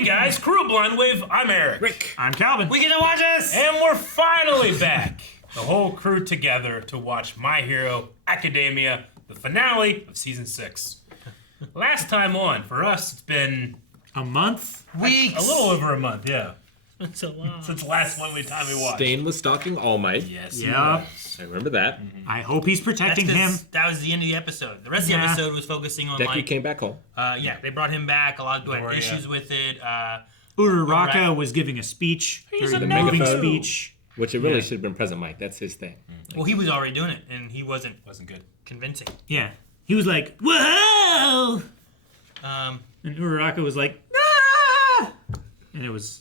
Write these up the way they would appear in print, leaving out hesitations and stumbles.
Hey guys, Crew Blind Wave, I'm Eric. Rick. I'm Calvin. We get to watch us! And we're finally back. The whole crew together to watch My Hero Academia, the finale of Season 6. Last time on, for us, it's been... A month? Weeks! A little over a month, yeah. It's a lot. Since the last time we watched. Stain was stalking All Might. Yes, he Yeah. was. I remember that. I hope he's protecting him. That was the end of the episode. The rest of the Yeah. episode was focusing on Deku came back home. yeah, they brought him back. A lot of people had Gloria. issues with it. Uraraka was giving a speech. He's Very a moving megaphone. speech. Which it really Yeah. should have been Present Mike. That's his thing. Well, he was already doing it, and he wasn't Good. convincing. Yeah. He was like, whoa! Um, And Uraraka was like, ah! And it was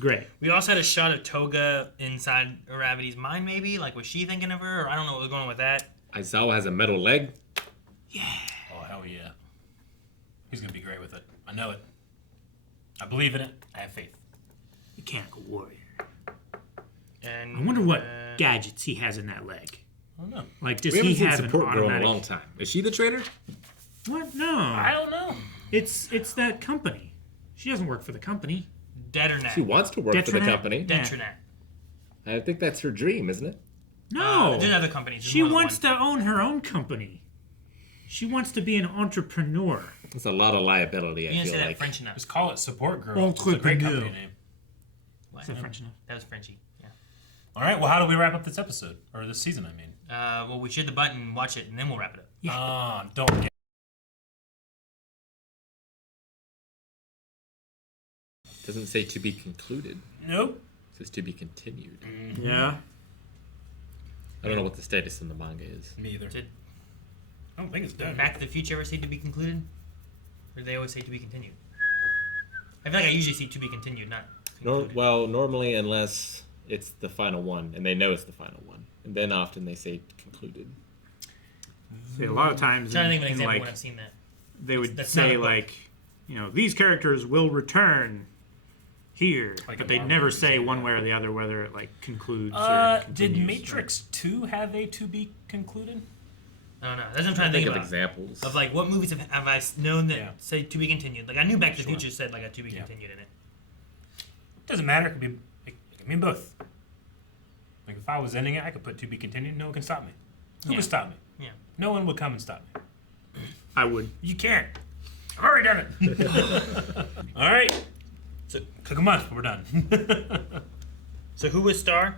great. we also had a shot of Toga inside Aravity's mind, maybe. Like, was she thinking of her? Or I don't know what was going on with that. Aizawa has a metal leg. Oh, hell yeah. He's going to be great with it. I know it. I believe in it. I have faith. Mechanical warrior. And I wonder what gadgets he has in that leg. I don't know. Like, does We he haven't seen have an support girl in a automatic... long time. Is she the traitor? What? No. I don't know. It's that company. She doesn't work for the company. Deternet. She wants to work for the Detronet? company. Yeah. Detronet. I think that's her dream, isn't it? No. There's other companies. There's She more than wants one. to own her own company. She wants to be an entrepreneur. It's a lot of liability, You I didn't feel say that like. French enough. Just call it Support Girl. It's a great Entrepreneur. company name. What? Is that French enough? That was Frenchy. Yeah. All right, well, how do we wrap up this episode? Or this season, I mean. Well, we should hit the button, watch it, and then we'll wrap it up. Don't get... Doesn't say to be concluded. Nope. It says to be continued. Yeah. I don't know what the status in the manga is. Me either. Did I don't think it's done. Back to the Future ever say to be concluded? Or do they always say to be continued? I feel like I usually see to be continued, not concluded. Well, normally unless it's the final one, and they know it's the final one. And then often they say concluded. See, a lot of times I'm trying to think of an in, example like, when I've seen that. they would That's not say a book. like, these characters will return here, Like but a they Marvel never movie, say yeah. one way or the other whether it like concludes or Did continues. Matrix 2 have a to be concluded? I don't know. That's what I'm trying to Think think of about. examples. Of like, what movies have I known that Yeah. say to be continued? Like, I knew Back to the Sure. Future said like a to be Yeah. continued in it. Doesn't matter. It could mean both. Like, if I was ending it, I could put to be continued. No one can stop me. Who Yeah. would stop me? Yeah. No one would come and stop me. I would. You can't. I've already done it. All right. So, cook a month, but we're done. So who was Star?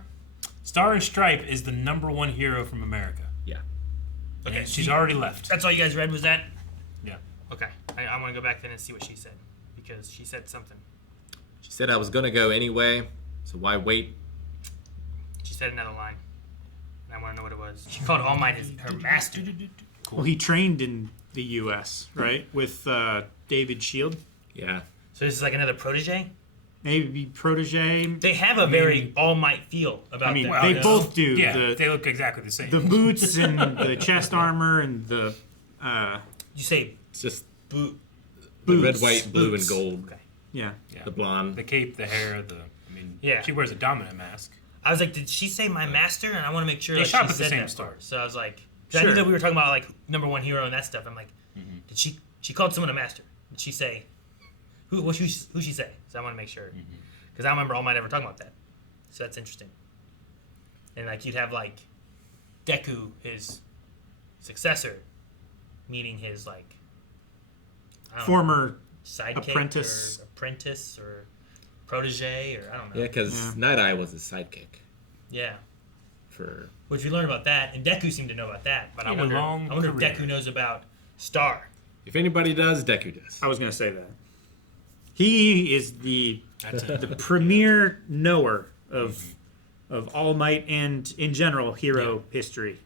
Star and Stripe is the #1 hero from America. Yeah. Okay, And she's already left. That's all you guys read was that? Yeah. Okay. I want to go back then and see what she said. Because she said something. She said I was going to go anyway, so why wait? She said another line. And I want to know what it was. She called All Might her master. Well, he trained in the U.S. right with David Shield, Yeah. So this is like another protege? maybe protege. They have a very All Might feel about I mean, them. they you know? both do. Yeah, they look exactly the same. The boots and the chest armor and the You say It's just boot. the red, boots. white, blue, Boots. and gold. Okay. Yeah. Yeah. The blonde. The cape, the hair, Yeah. she wears a dominant mask. I was like, did she say my master? And I want to make sure They like, shop she at the said same that store. part. So I was like, 'cause I Sure. knew that we were talking about like #1 hero and that stuff. I'm like, did she called someone a master? Did she say who she say? So I want to make sure because I don't remember All Might ever talking about that. So that's interesting. And like you'd have like Deku, his successor, meeting his like I don't know, Former sidekick apprentice. or apprentice or protege or I don't know. Yeah, because Night Eye was his sidekick Yeah. for. Which we learned about that, and Deku seemed to know about that. But I He had a wonder long if career. Deku knows about Star. If anybody does, Deku does. I was going to say that. He is the That's it. the premier knower of All Might and in general hero history.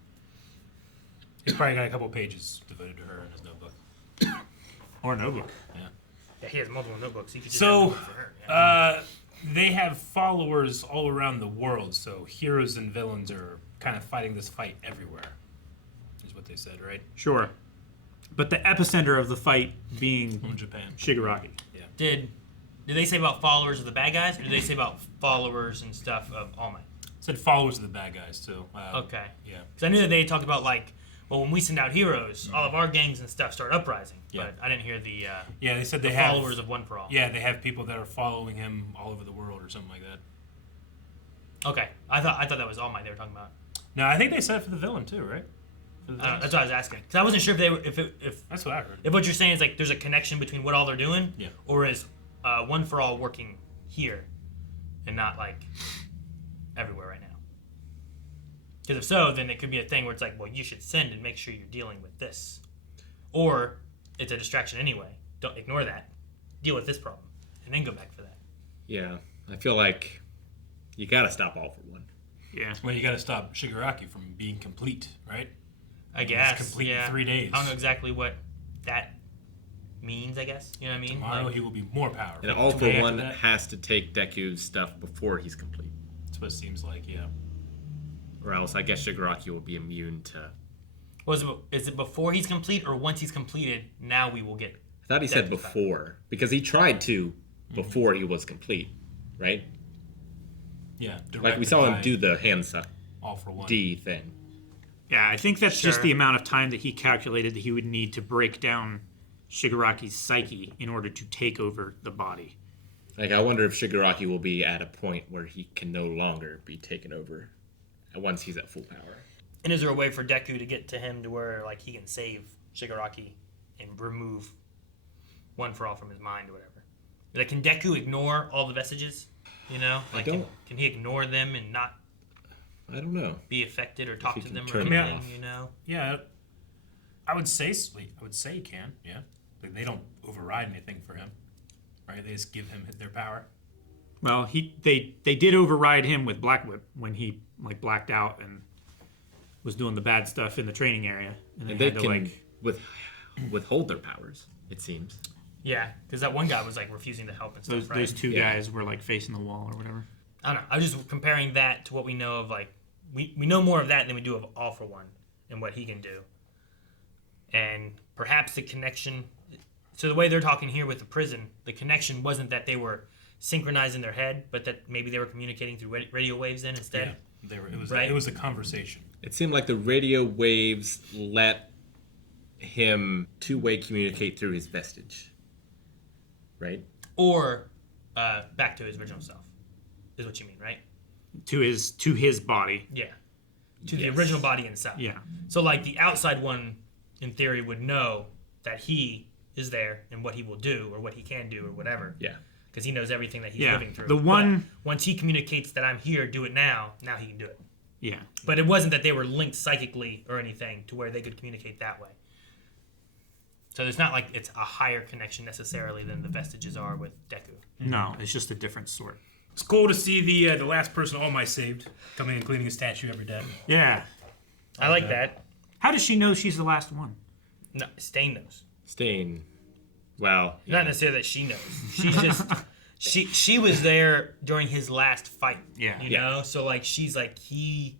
He's probably got a couple pages devoted to her in his notebook. Or notebook. Yeah, he has multiple notebooks. He could just So, have one for her. Yeah. They have followers all around the world, so heroes and villains are kind of fighting this fight everywhere, is what they said, right? Sure. But the epicenter of the fight being In Japan. Shigaraki. Did they say about followers of the bad guys, or did they say about followers and stuff of All Might? Said followers of the bad guys, too. Okay. Yeah. Because I knew that they talked about like well, when we send out heroes, all of our gangs and stuff start uprising. Yeah. But I didn't hear the They said they the have followers of One for All. Yeah, they have people that are following him all over the world or something like that. Okay, I thought that was All Might they were talking about. No, I think they said it for the villain too, right? For the I don't know, villains. that's what I was asking because I wasn't sure if they were if That's what I heard. what you're saying is like there's a connection between what all they're doing, Yeah. or is One for All working here and not like everywhere right now? Because if so, then it could be a thing where it's like, well, you should send and make sure you're dealing with this, or it's a distraction anyway. Don't ignore that. Deal with this problem, and then go back for that. Yeah, I feel like you gotta stop All for One. Yeah. Well, you got to stop Shigaraki from being complete, right? I guess. complete in yeah. 3 days. I don't know exactly what that means. I guess you know what I mean. Tomorrow Like, he will be more powerful. And All for Today One after that, has to take Deku's stuff before he's complete. that's what it seems like. Yeah. Or else I guess Shigaraki will be immune to... is it before he's complete or once he's completed? Now we will get. I thought he said Deku's power. before. Because he tried to before he was complete. Right? Yeah. Like we saw him do the hand suck All for One. D thing. Yeah, I think that's just Sure. the amount of time that he calculated that he would need to break down Shigaraki's psyche in order to take over the body. Like, I wonder if Shigaraki will be at a point where he can no longer be taken over once he's at full power. And is there a way for Deku to get to him to where like he can save Shigaraki and remove One for All from his mind or whatever? Like, can Deku ignore all the vestiges? You know, like don't- can he ignore them and not I don't know. be affected or talk he to can them or turn them anything? off. You know. Yeah. I would say he can. Yeah. Like, they don't override anything for him, right? They just give him their power. Well, they did override him with Black Whip when he like blacked out and was doing the bad stuff in the training area, and And they they had to can like withhold their powers, it seems. Yeah, because that one guy was like refusing to help and stuff, those right? those two Yeah. guys were like facing the wall or whatever. I don't know. I was just comparing that to what we know of, like, we know more of that than we do of All for One and what he can do. And perhaps the connection, so the way they're talking here with the prison, the connection wasn't that they were synchronized in their head, but that maybe they were communicating through radio waves then instead. Yeah. Right. It was a conversation. It seemed like the radio waves let him two-way communicate through his vestige. Right? Or back to his original self, is what you mean, right? To his body. Yeah. To the Yes. original body inside. Yeah. So, like, the outside one, in theory, would know that he is there and what he will do or what he can do or whatever. Yeah. Because he knows everything that he's Yeah. living through. The one- But once he communicates that I'm here, do it now he can do it. Yeah. But it wasn't that they were linked psychically or anything to where they could communicate that way. So it's not like it's a higher connection necessarily than the vestiges are with Deku. No, it's just a different sort. It's cool to see the last person All Might saved coming and cleaning his statue every day. Yeah. I like that. How does she know she's the last one? No, Stain knows. Stain. Wow. Not necessarily that she knows. She's just she was there during his last fight. Yeah. You Yeah. know? So like she's like he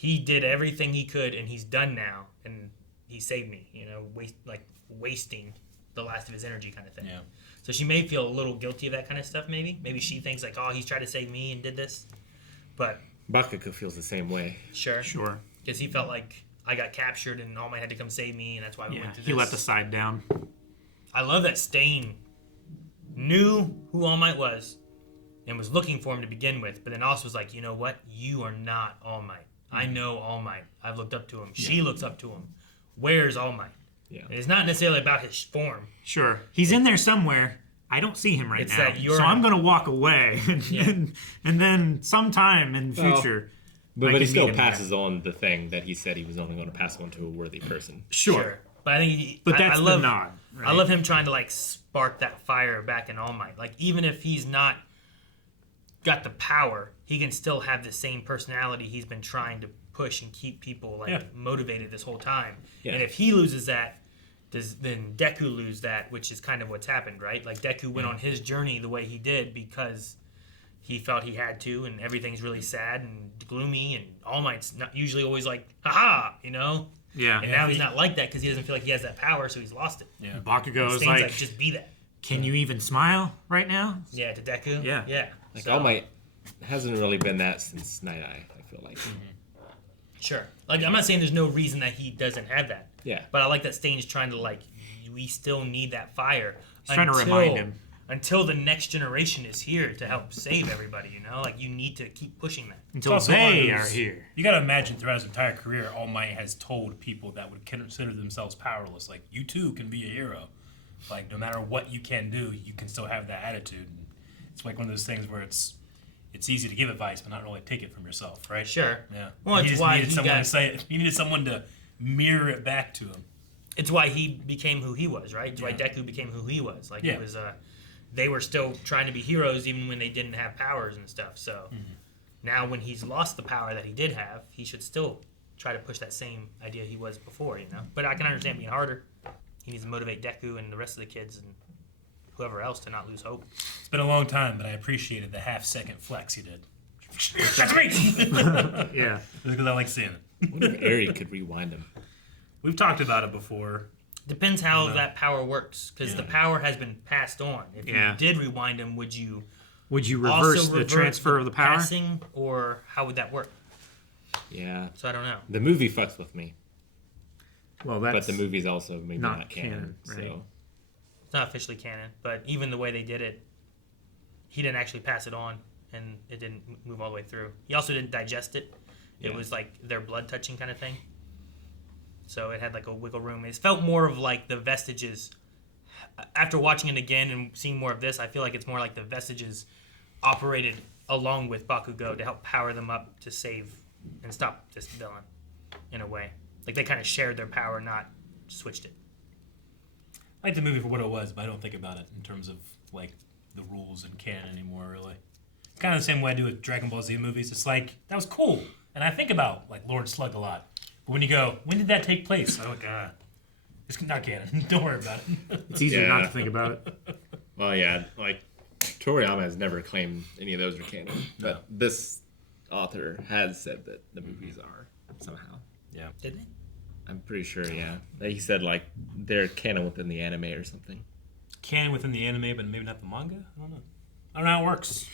did everything he could and he's done now and he saved me, you know, wasting the last of his energy kind of thing. Yeah. So she may feel a little guilty of that kind of stuff maybe. Maybe she thinks like, "Oh, he's tried to save me and did this." But Bakugo feels the same way. sure. Sure. Because he felt like I got captured and All Might had to come save me and that's why we Yeah. went through He this. let the side down. I love that Stain knew who All Might was and was looking for him to begin with, but then also was like, you know what? You are not All Might. I know All Might. I've looked up to him. She looks up to him. Where's All Might? Yeah. And it's not necessarily about his form. Sure. He's in there somewhere. I don't see him right It's now. that you're- So I'm going to walk away. Yeah. and then sometime in the Well, future. But I he can still meet him there. passes on the thing that he said he was only going to pass on to a worthy person. Sure. But I think But I that's love, the nod. Right? I love him trying to like spark that fire back in All Might. Like even if he's not got the power, he can still have the same personality he's been trying to push and keep people like Yeah. motivated this whole time. Yeah. And if he loses that, then Deku lose that, which is kind of what's happened, right? Like Deku went on his journey the way he did because he felt he had to, and everything's really sad and gloomy, and All Might's not usually always like, haha, you know? Yeah. And now he's not like that because he doesn't feel like he has that power, so he's lost it. Yeah. Bakugo is Stain's like, just be that. can you even smile right now? Yeah, to Deku. Yeah. Yeah. Like So- All Might hasn't really been that since Night Eye, I feel like. Sure. Like, I'm not saying there's no reason that he doesn't have that. Yeah. But I like that Stain's trying to, like, we still need that fire. He's trying to remind him. Until the next generation is here to help save everybody, you know? Like, you need to keep pushing that. Until also one of they those- are here. You got to imagine throughout his entire career, All Might has told people that would consider themselves powerless, like, you too can be a hero. Like, no matter what you can do, you can still have that attitude. And it's like one of those things where it's easy to give advice, but not really take it from yourself, right? Sure. Yeah. Well, he it's just why needed he someone got- to say it. He needed someone to mirror it back to him. It's why he became who he was, right? It's why Yeah. Deku became who he was. Like, Yeah. it was, they were still trying to be heroes even when they didn't have powers and stuff. So now when he's lost the power that he did have, he should still try to push that same idea he was before, you know? But I can understand being harder. He needs to motivate Deku and the rest of the kids and whoever else to not lose hope. It's been a long time, but I appreciated the half-second flex he did. That's me! Yeah. Just because I like seeing it. What if Eri could rewind him? We've talked about it before. Depends how that power works, because the Yeah. power has been passed on. If Yeah. you did rewind him, would you Would you also reverse the revert transfer of the power? passing, or how would that work? Yeah. So I don't know. The movie fucks with me, Well, that's but the movie's also maybe not not canon. canon, right. So It's not officially canon, but even the way they did it, he didn't actually pass it on, and it didn't move all the way through. He also didn't digest it. It Yeah. was like their blood touching kind of thing. So it had like a wiggle room. It felt more of like the vestiges. After watching it again and seeing more of this, I feel like it's more like the vestiges operated along with Bakugo to help power them up to save and stop this villain, in a way. Like they kind of shared their power, not switched it. I like the movie for what it was, but I don't think about it in terms of like the rules and canon anymore. Really, it's kind of the same way I do with Dragon Ball Z movies. It's like that was cool, and I think about like Lord Slug a lot. But when you go, when did that take place? I'm like, it's not canon. Don't worry about it. it's easier not Yeah. to think about it. well, yeah, like Toriyama has never claimed any of those are canon, but this author has said that the movies are somehow. Yeah. Did they? I'm pretty sure, yeah. He said like they're canon within the anime or something. Canon within the anime, but maybe not the manga. I don't know. I don't know how it works.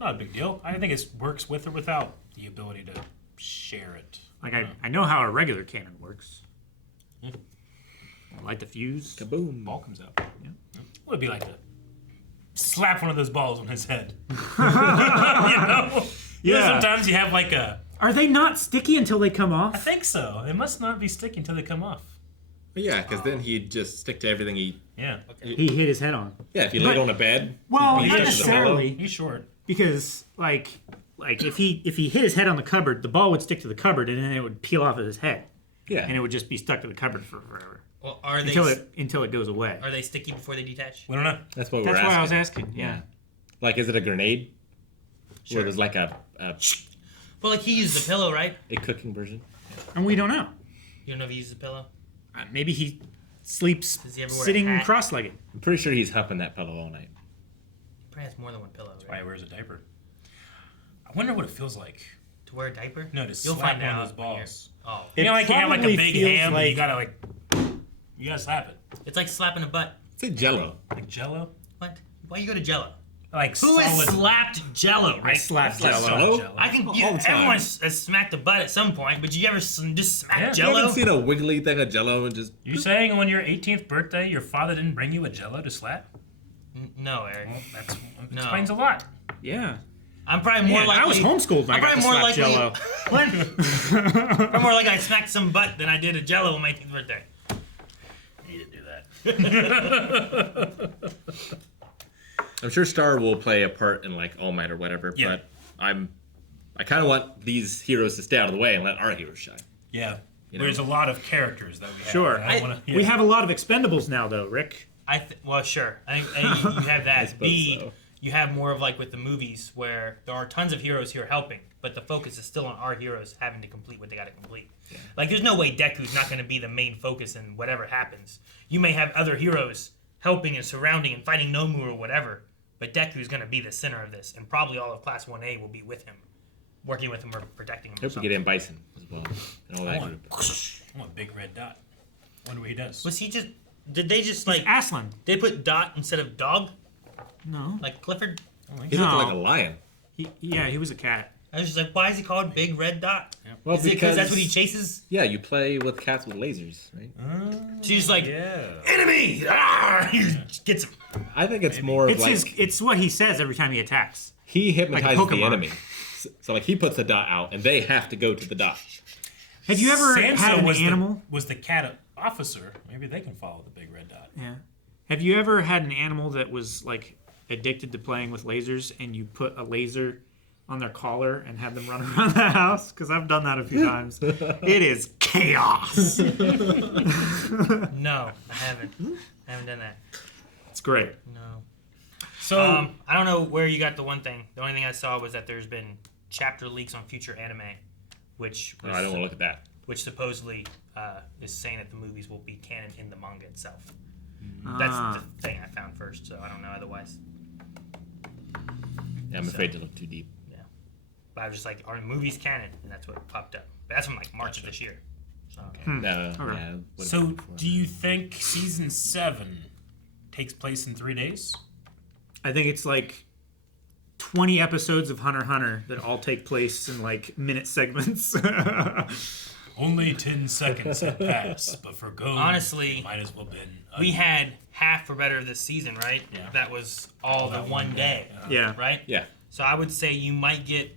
Not a big deal. I think it works with or without the ability to share it. Like I know how a regular cannon works. Light the fuse. Kaboom! Ball comes out. Yeah. What would it be like to slap one of those balls on his head? You know? You know, Yeah. sometimes you have like a. Are they not sticky until they come I off? think so. It must not be sticky until they come off. But yeah, because then he'd just stick to everything he. Yeah. He hit his head on. Yeah, if you But- laid on a bed. Well, he'd be not stuck to the pillow. necessarily, He's short. because like if he hit his head on the cupboard, the ball would stick to the cupboard, and then it would peel off of his head, Yeah. and it would just be stuck to the cupboard for forever Well, are they until it goes away. are they sticky before they detach? We don't know. That's what That's we're why asking. I was asking. Yeah. Like, is it a grenade? Sure. Or there's like a Well, like he used the pillow, right? cooking version? And we don't know. You don't know if he used the pillow. Maybe he sleeps Does he ever wear a sitting hat? cross-legged. I'm pretty sure he's humping that pillow all night. Probably has more than one pillow. Why Right? he wears a diaper. I wonder what it feels like. To wear a diaper? No, to You'll slap find one out of those when you're- balls. Oh, You know, like you have like a probably big feels ham, and you like- gotta like, you gotta slap it. it's like slapping a butt. Say Jello. Like Jello. What? Why you go to Jello? Like Who has solid. slapped Jello? I Right? slapped Slap Jello. Jello? I can. All You, the time. everyone has smacked a butt at some point, but you ever just smack Yeah. You Jello? haven't seen a wiggly thing of Jello and just. You saying on your 18th birthday, your father didn't bring you a Jello to slap? No, Eric. Well, that No. explains a lot. Yeah. I'm probably more Man, likely. I was homeschooled when I I'm got to probably slap more likely. Jello. When? I'm more like I smacked some butt than I did a Jello on my 18th birthday. You need to do that. I'm sure Star will play a part in like All Might or whatever, Yeah. but I kind of want these heroes to stay out of the way and let our heroes shine. Yeah. You know? There's a lot of characters that we have. Sure. and I don't wanna, We have a lot of expendables now, though, Rick. Well, sure. I think A, you have that. suppose B, so. you have more of like with the movies where there are tons of heroes here helping, but the focus is still on our heroes having to complete what they got to complete. Like, there's no way Deku's not going to be the main focus in whatever happens. You may have other heroes helping and surrounding and fighting Nomu or whatever, but Deku's going to be the center of this, and probably all of Class 1A will be with him, working with him or protecting him. Or Hope we something. get in Bison as well and all I that want, group. I want a big red dot. Wonder what he does. Was he just? Did they just like? Aslan. They put Dot instead of dog, No. like Clifford. He looked No. like a lion. Yeah, he was a cat. I was just like, why is he called Big Red Dot? Well, Is it because that's what he chases? Yeah, you play with cats with lasers, right? So he's like, Yeah. enemy! Ah! He just gets him. I think it's more of like It's what he says every time he attacks. he hypnotizes the Pokemon. enemy. So like he puts the dot out, and they have to go to the dot. Have you ever Sansa had an was animal? was the cat officer. Maybe they can follow the big red dot. Yeah. Have you ever had an animal that was like addicted to playing with lasers, and you put a laser on their collar and have them run around the house? Because I've done that a few times. It is chaos. No, I haven't. I haven't done that. It's great. No. So I don't know where you got the one thing. The only thing I saw was that there's been chapter leaks on future anime, which No, I don't want to look at that. which supposedly is saying that the movies will be canon in the manga itself. That's the thing I found first, so I don't know otherwise. Yeah, I'm afraid to look too deep. But I was just like, are movies canon? And that's what popped up. But that's from like March of this year. So No, Okay. yeah. would've So, been before do you think season 7 takes place in 3 days? I think it's like 20 episodes of Hunter x Hunter that all take place in like minute segments. Only 10 seconds had passed, but for Go, honestly, might as well been. we had half for better this season, right? Yeah. That was all the one day, Yeah. right? Yeah. So I would say you might get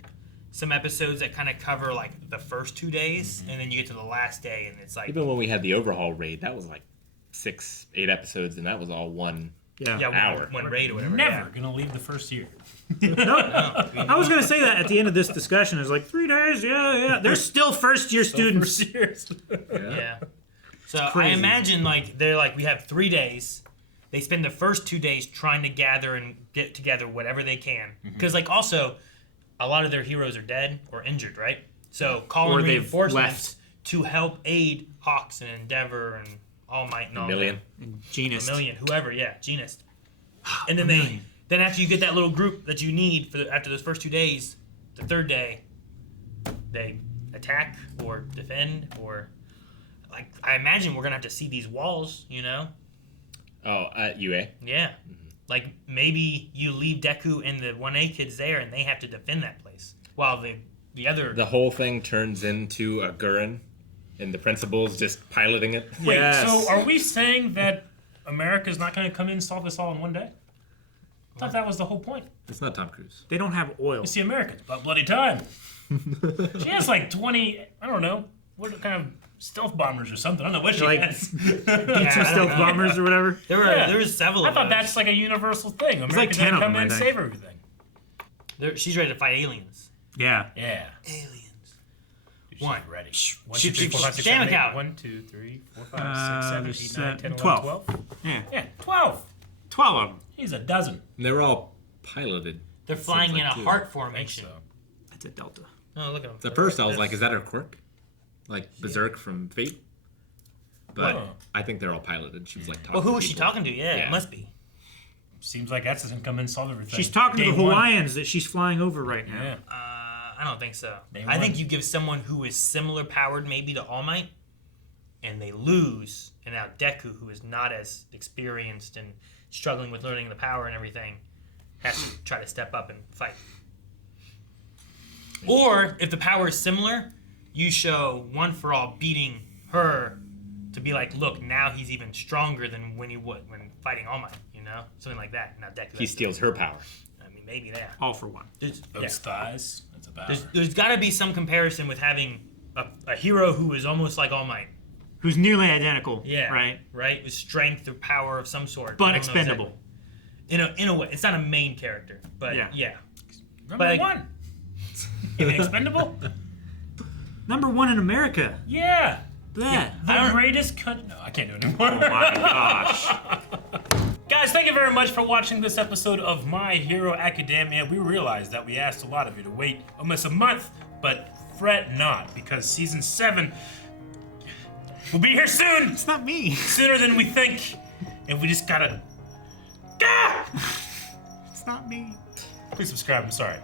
some episodes that kind of cover like the first 2 days, and then you get to the last day, and it's like Even when we had the overhaul raid, that was like 6-8 episodes, and that was all one. Yeah. hour. one raid or whatever. Never gonna leave the first year. I was going to say that at the end of this discussion. It's like 3 days. Yeah. They're still first year students. First years. Yeah. So I crazy. imagine like they're like, we have 3 days. They spend the first 2 days trying to gather and get together whatever they can. Because like also, a lot of their heroes are dead or injured, right? So Or calling they've reinforcements to help aid Hawks and Endeavor and All Might and all Million. And Genus. Million, whoever, yeah, Genist. And then then after you get that little group that you need for after those first 2 days, the third day, they attack or defend or like I imagine we're gonna have to see these walls, you know? Oh, at UA. Yeah. Like maybe you leave Deku and the 1A kids there and they have to defend that place. While the other The whole thing turns into a Gurren, and the principal's just piloting it. Wait, Yes. so are we saying that America's not gonna come in and solve this all in one day? I thought that was the whole point. It's not Tom Cruise. They don't have oil. It's the Americans. About bloody time. She has like 20, I don't know, what kind of stealth bombers or something. I don't know what she Like- has. B2 I don't stealth know. bombers or whatever. there was several I of thought those. that's like a universal thing. America's like 10 gonna of come them, in and I think. save everything. She's ready to fight aliens. Yeah. Yeah. Aliens. Dude, she's One. ready. Shoot, shoot, damn it, Cal. 1, 2, 3, 4, 5, 6, 7, 8, 9, 10, 11, 12. 12. Yeah. Yeah, 12. 12 of them. He's a dozen. And they were all piloted. They're flying Seems in like a two. heart I think formation. so. That's a Delta. Oh, look at them. At first, I was like, "Is that her quirk? Like Berserk from Fate?" But What? I think they're all piloted. She was like, Well, who to was she people. talking to? Yeah, Yeah. it must be. Seems like that's gonna come in and solve everything. She's talking to Day the one. Hawaiians that she's flying over right now. Yeah. I don't think so. They I think won. you give someone who is similar powered maybe to All Might, and they lose, and now Deku, who is not as experienced and struggling with learning the power and everything, has to try to step up and fight. Or if the power is similar, you show One for All beating her to be like, look, now he's even stronger than when he would when fighting All Might, you know, something like that. Now Deku. He steals her power. I mean, maybe that. All for one. There's, Those yeah. thighs. That's a power. There's got to be some comparison with having a hero who is almost like All Might. Who's nearly identical. Yeah. Right. Right? With strength or power of some sort. I But don't know expendable. exactly. In a way. It's not a main character, but Yeah. yeah. Number but- one. You mean expendable? Number one in America. Yeah. That. The greatest country. No, I can't do it anymore. Oh my gosh. Guys, thank you very much for watching this episode of My Hero Academia. We realized that we asked a lot of you to wait almost a month, but fret not, because season 7 will be here soon, It's not me. sooner than we think, and we just gotta. Ah! It's not me. Please subscribe. I'm sorry.